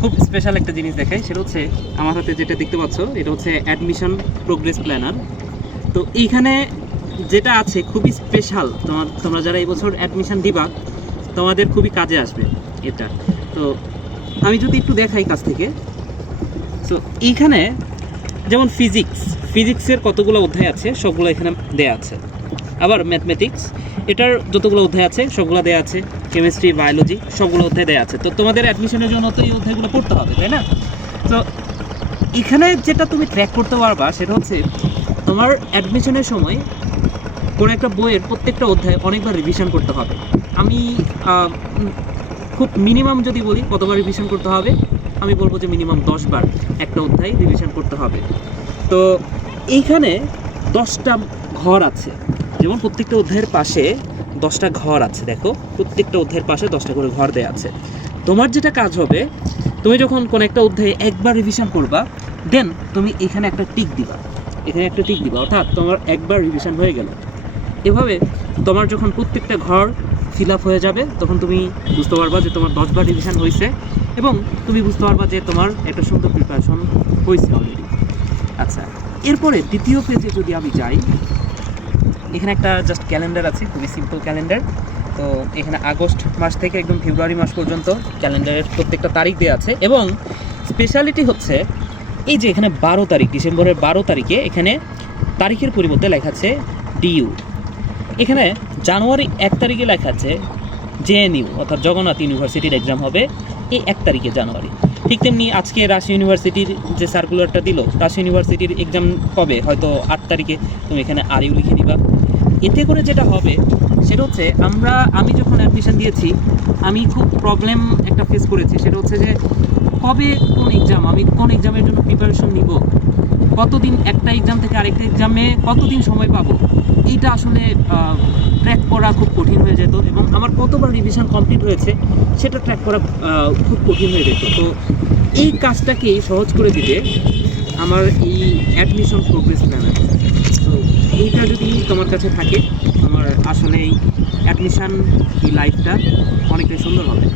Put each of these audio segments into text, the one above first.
খুব স্পেশাল একটা জিনিস দেখাই, সেটা হচ্ছে আমার হাতে যেটা দেখতে পাচ্ছ, এটা হচ্ছে অ্যাডমিশন প্রোগ্রেস প্ল্যানার। তো এইখানে যেটা আছে খুবই স্পেশাল, তোমরা যারা এই বছর অ্যাডমিশন দিবা তোমাদের খুবই কাজে আসবে এটা। তো আমি যদি একটু দেখাই কাছ থেকে, তো এইখানে যেমন ফিজিক্সের কতগুলো অধ্যায় আছে সবগুলো এখানে দেয়া আছে। আবার ম্যাথমেটিক্স এটার যতগুলো অধ্যায় আছে সবগুলো দেয়া আছে। কেমিস্ট্রি, বায়োলজি সবগুলো অধ্যায় দেয়া আছে। তো তোমাদের অ্যাডমিশনের জন্য তো এই অধ্যায়গুলো পড়তে হবে, তাই না? তো এখানে যেটা তুমি ট্র্যাক করতে পারবা সেটা হচ্ছে তোমার অ্যাডমিশনের সময় কোনো একটা বইয়ের প্রত্যেকটা অধ্যায় অনেকবার রিভিশন করতে হবে। আমি খুব মিনিমাম যদি বলি কতবার রিভিশন করতে হবে, আমি বলবো যে মিনিমাম 10 বার একটা অধ্যায় রিভিশন করতে হবে। তো এইখানে 10টা ঘর আছে, যেমন প্রত্যেকটা অধ্যায়ের পাশে 10টা ঘর আছে। দেখো প্রত্যেকটা অধ্যায়ের পাশে 10টা করে ঘর দেওয়া আছে। তোমার যেটা কাজ হবে, তুমি যখন কোনো একটা অধ্যায়ে একবার রিভিশন করবা, দেন তুমি এখানে একটা টিক দিবা, অর্থাৎ তোমার একবার রিভিশন হয়ে গেল। এভাবে তোমার যখন প্রত্যেকটা ঘর ফিল আপ হয়ে যাবে তখন তুমি বুঝতে পারবা যে তোমার 10 বার রিভিশন হয়েছে, এবং তুমি বুঝতে পারবা যে তোমার একটা সুন্দর প্রিপারেশন হয়েছে অলরেডি। আচ্ছা, এরপরে দ্বিতীয় পেজে যদি আমি যাই, এখানে একটা জাস্ট ক্যালেন্ডার আছে, খুবই সিম্পল ক্যালেন্ডার। তো এখানে আগস্ট মাস থেকে একদম ফেব্রুয়ারি মাস পর্যন্ত ক্যালেন্ডারের প্রত্যেকটা তারিখ দেওয়া আছে। এবং স্পেশালিটি হচ্ছে এই যে এখানে 12 তারিখ, ডিসেম্বরের 12 তারিখে এখানে তারিখের পরিবর্তে লেখা আছে ডিইউ। এখানে জানুয়ারি 1 তারিখে লেখা আছে জেএনইউ, অর্থাৎ জগন্নাথ ইউনিভার্সিটির এক্সাম হবে এই 1 তারিখে জানুয়ারি। ঠিক তেমনি আজকে রাজশাহী ইউনিভার্সিটির যে সার্কুলারটা দিল, রাজশাহী ইউনিভার্সিটির এক্সাম কবে, হয়তো 8 তারিখে, তুমি এখানে আরইউ লিখে দিবা। এতে করে যেটা হবে সেটা হচ্ছে আমি যখন অ্যাডমিশন দিয়েছি আমি খুব প্রবলেম একটা ফেস করেছি, সেটা হচ্ছে যে কবে কোন এক্সাম, আমি কোন এক্সামের জন্য প্রিপারেশন নিব, কতদিন একটা এক্সাম থেকে আরেকটা এক্সামে কতদিন সময় পাবো, এইটা আসলে ট্র্যাক করা খুব কঠিন হয়ে যেত, এবং আমার কতবার রিভিশন কমপ্লিট হয়েছে সেটা ট্র্যাক করা খুব কঠিন হয়ে যেত। তো এই কাজটাকে সহজ করে দিতে আমার এই অ্যাডমিশন প্রোগ্রেস প্ল্যানার, তো এইটা যদি তোমার কাছে থাকে, তোমার আসলে এই অ্যাডমিশন এই লাইফটা অনেকটাই সুন্দর হবে।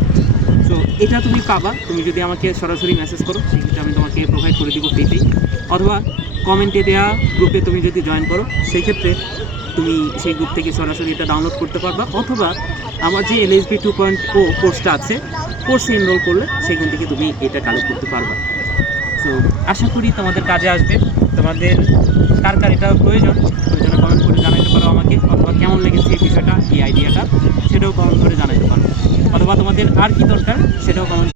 তো এটা তুমি পাবা, তুমি যদি আমাকে সরাসরি মেসেজ করো সেক্ষেত্রে আমি তোমাকে প্রোভাইড করে দিব ফ্রিতেই, অথবা কমেন্টে দেওয়া গ্রুপে তুমি যদি জয়েন করো সেই ক্ষেত্রে তুমি সেই গ্রুপ থেকে সরাসরি এটা ডাউনলোড করতে পারবা, অথবা আমার যে LSB 2.0 কোর্সটা আছে, কোর্সে এনরোল করলে সেখান থেকে তুমি এটা কালেক্ট করতে পারবা। তো আশা করি তোমাদের কাজে আসবে। তোমাদের কার কার এটা প্রয়োজনে কমেন্ট করে জানাতে পারো আমাকে, অথবা কেমন লেগেছে এই বিষয়টা, এই আইডিয়াটা, সেটাও কমেন্ট করে জানাতে পারো, অথবা তোমাদের আর কি দরকার সেটাও কমেন্ট